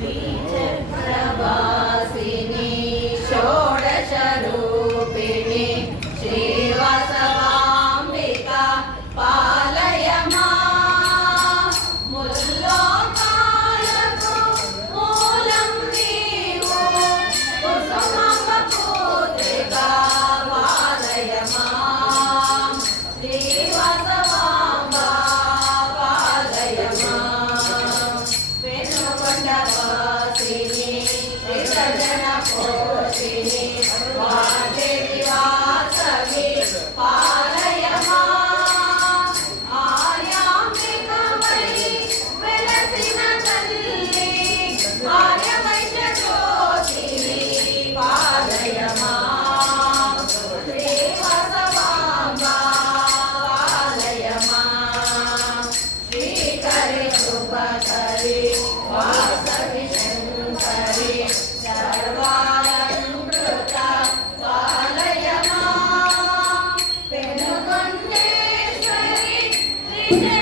Gracias. 아, 진짜. Amen.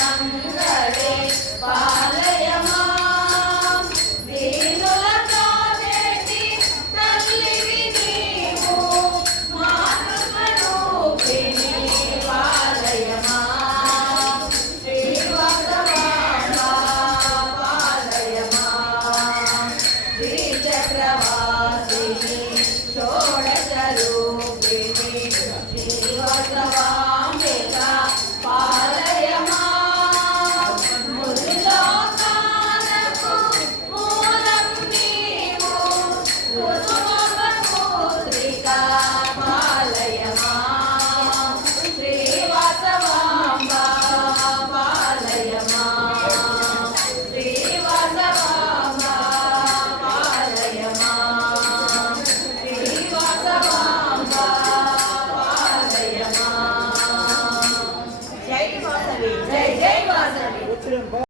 நம்புகளே Bala